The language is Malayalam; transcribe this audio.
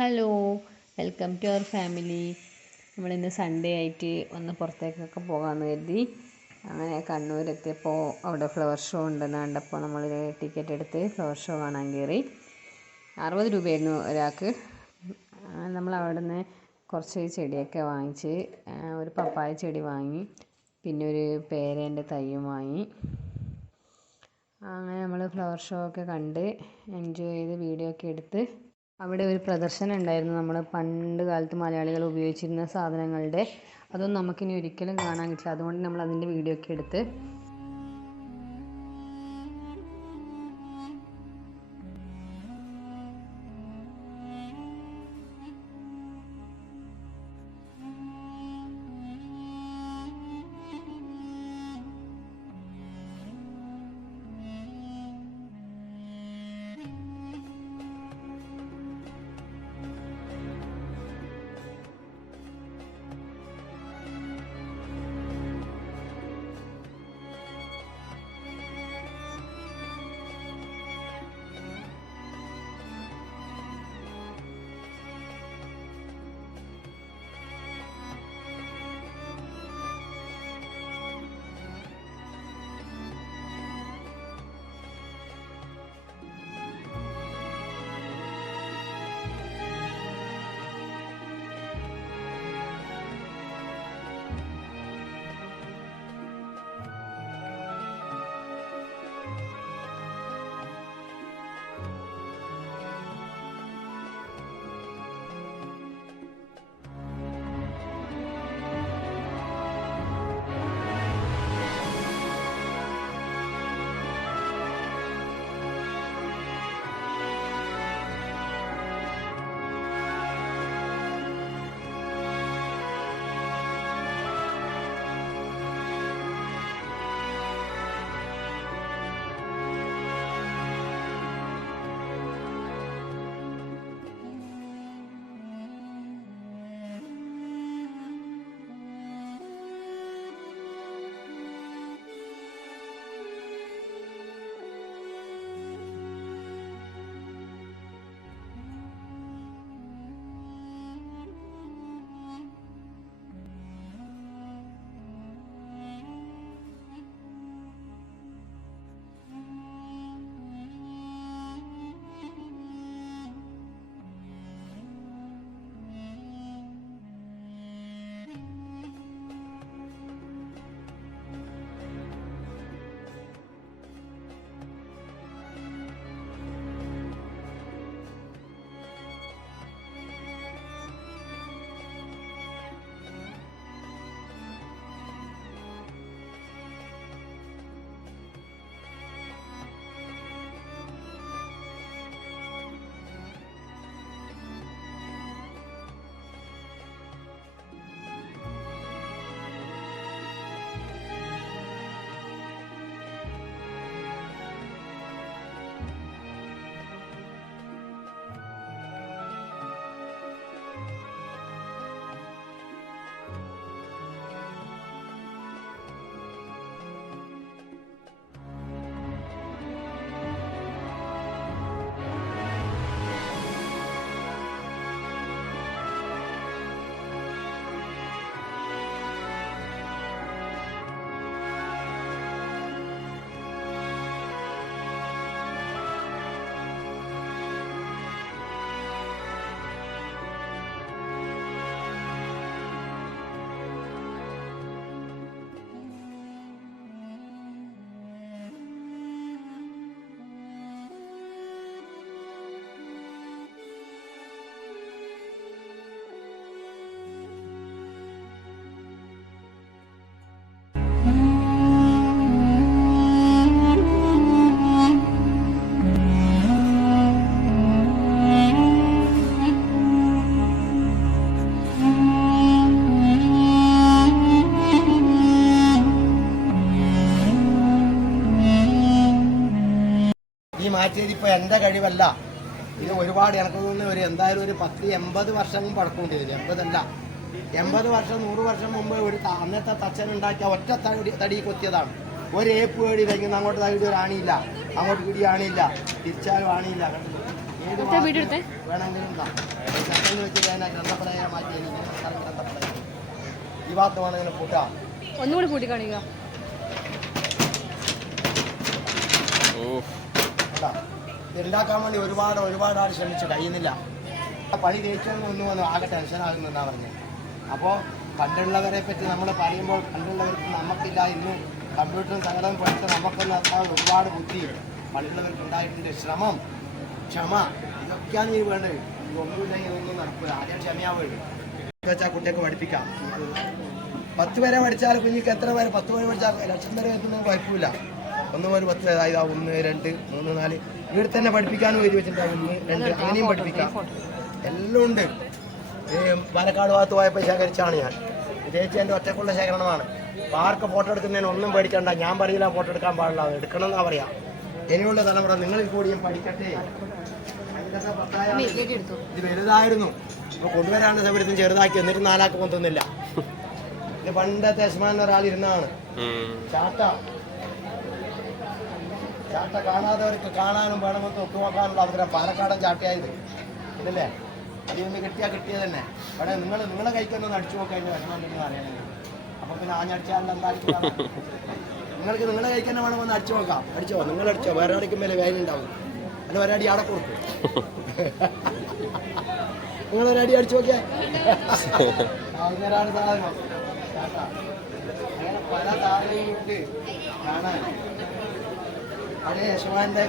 Hello, welcome to our family. നമ്മളിന്ന് സൺഡേ ആയിട്ട് ഒന്ന് പുറത്തേക്കൊക്കെ പോകാമെന്ന് കരുതി. അങ്ങനെ കണ്ണൂരെത്തിയപ്പോൾ അവിടെ ഫ്ലവർ ഷോ ഉണ്ടെന്ന് കണ്ടപ്പോൾ നമ്മൾ ടിക്കറ്റ് എടുത്ത് ഫ്ലവർ ഷോ കാണാൻ കയറി. 60 രൂപയായിരുന്നു ഒരാൾക്ക്. നമ്മൾ അവിടെ നിന്ന് കുറച്ച് ചെടിയൊക്കെ വാങ്ങിച്ച്, ഒരു പപ്പായ ചെടി വാങ്ങി, പിന്നെ ഒരു പേരേൻ്റെ തൈയും വാങ്ങി. അങ്ങനെ നമ്മൾ ഫ്ലവർ ഷോ ഒക്കെ കണ്ട് എൻജോയ് ചെയ്ത് വീഡിയോ ഒക്കെ എടുത്ത് അവിടെ ഒരു പ്രദർശനം ഉണ്ടായിരുന്നു. നമ്മൾ പണ്ട് കാലത്ത് മലയാളികൾ ഉപയോഗിച്ചിരുന്ന സാധനങ്ങളുടെ. അതൊന്നും നമുക്കിനി ഒരിക്കലും കാണാൻ കിട്ടില്ല. അതുകൊണ്ട് നമ്മൾ അതിൻ്റെ വീഡിയോ ഒക്കെ എടുത്ത് മാറ്റിയത് ഇപ്പോൾ എൻ്റെ കഴിവല്ല. ഇത് ഒരുപാട് എനിക്ക് തോന്നുന്നു എന്തായാലും ഒരു 10-80 വർഷം പഴക്കമുണ്ട് ഇതിന്. 80 വർഷം 100 വർഷം മുമ്പ് അന്നത്തെ തച്ചൻ ഉണ്ടാക്കിയ ഒറ്റ തടി കൊത്തിയതാണ്. ഒരു ഏപ്പ് പേടി കഴിക്കുന്ന അങ്ങോട്ട് തടി ഒരു ആണിയില്ല, അങ്ങോട്ട് പിടി ആണിയില്ല, തിരിച്ചാലും ആണിയില്ല. ഈ ഏത് വീഡിയോ എടുത്തേ വേണമെങ്കിലും ചട്ടങ്ങൾ വെച്ചിട്ട് അതിനെ ഗ്രന്ഥപ്രയ മാറ്റി എനിക്ക് ഗ്രന്ഥപ്രയ ഈ ഭാഗത്ത് വേണമെങ്കിലും കൂട്ടാം. ഒന്നുകൂടി കൂട്ടി കാണിക്കുക. ഇത് ഉണ്ടാക്കാൻ വേണ്ടി ഒരുപാട് ആൾ ശ്രമിച്ചു, കഴിയുന്നില്ല. പണി തേച്ചൊന്നും ഒന്നും വന്നു ആകെ ടെൻഷനാകുമെന്നാണ് പറഞ്ഞത്. അപ്പോൾ പണ്ടുള്ളവരെ പറ്റി നമ്മൾ പറയുമ്പോൾ പണ്ടുള്ളവർക്ക് നമുക്കില്ല, ഇന്ന് കമ്പ്യൂട്ടറും സകലം പഠിച്ച നമുക്കൊന്നും എത്താൻ ഒരുപാട് ബുദ്ധി പണ്ടുള്ളവർക്ക് ഉണ്ടായിട്ടുണ്ട്. ശ്രമം, ക്ഷമ, ഇതൊക്കെയാണ് ഈ വേണ്ടത്. ഇതൊന്നുമില്ലെങ്കിൽ ഒന്നും നടക്കില്ല. ആദ്യം ക്ഷമയാ വേണ്ടത് വെച്ചാൽ കുട്ടിയൊക്കെ പഠിപ്പിക്കാം. 10 വരെ പഠിച്ചാൽ കുഞ്ഞിക്ക് എത്ര പേര് 10 വരെ പഠിച്ചാൽ ലക്ഷം വരെ എത്തുന്നത് കുഴപ്പമില്ല. 1 മുതൽ 10 അതായത് 1, 2, 3, 4 ഇവിടെ തന്നെ പഠിപ്പിക്കാനും എഴുതി വെച്ചിട്ടുണ്ടാവും. 1, 2 അങ്ങനെയും പഠിപ്പിക്കാം. എല്ലാം ഉണ്ട്. ഈ പാലക്കാട് ഭാഗത്ത് പോയപ്പോൾ ശേഖരിച്ചാണ് ഞാൻ. ചേച്ചി എൻ്റെ ഒറ്റക്കുള്ള ശേഖരണമാണ്. ആർക്ക് ഫോട്ടോ എടുക്കുന്നതിന് ഒന്നും പേടിക്കണ്ട. ഞാൻ പറയില്ല ഫോട്ടോ എടുക്കാൻ പാടില്ല, എടുക്കണം എന്നാ പറയാം. ഇനിയുള്ള തലമുറ നിങ്ങളിൽ കൂടിയും പഠിക്കട്ടെ. ഇത് വലുതായിരുന്നു, ഇപ്പോൾ കൊണ്ടുവരാണ്ട് സൗകര്യത്തിന് ചെറുതാക്കി, എന്നിട്ട് 4 ആൾക്ക് പൊന്തുന്നില്ല. ഇത് പണ്ടത്തെ യസ്മാൻ ഒരാൾ ഇരുന്നാണ്. ചാട്ട കാണാത്തവർക്ക് കാണാനും വേണമെന്ന് ഒത്തുനോക്കാനുള്ള അവസരം പാലക്കാടൻ ചാട്ടയായത് ഇതല്ലേ. അതിൽ നിന്ന് കിട്ടിയത് തന്നെ. ഇവിടെ നിങ്ങളെ കൈക്കൊന്നും അടിച്ചു നോക്കാൻ അതിൻ്റെ വിഷമം ഉണ്ടെന്ന് അറിയണമെങ്കിൽ. അപ്പോൾ പിന്നെ ആഞ്ഞടിച്ചാലും എന്തായാലും നിങ്ങൾക്ക് നിങ്ങളെ കൈക്ക് തന്നെ വേണമെന്ന് അടിച്ചു നോക്കാം. അടിച്ചോ, നിങ്ങളടിച്ചോ. വേറെ അടിക്കും മേലെ വേദനയുണ്ടാവും. അല്ല ഒരടി അവിടെ കൊടുക്കും. നിങ്ങളൊരടി അടിച്ചു നോക്കിയാൽ അങ്ങനെയാണ് സാധനം. അങ്ങനെ പല സാധനങ്ങളുണ്ട് കാണാൻ. അവിടെ യശോവാൻ്റെ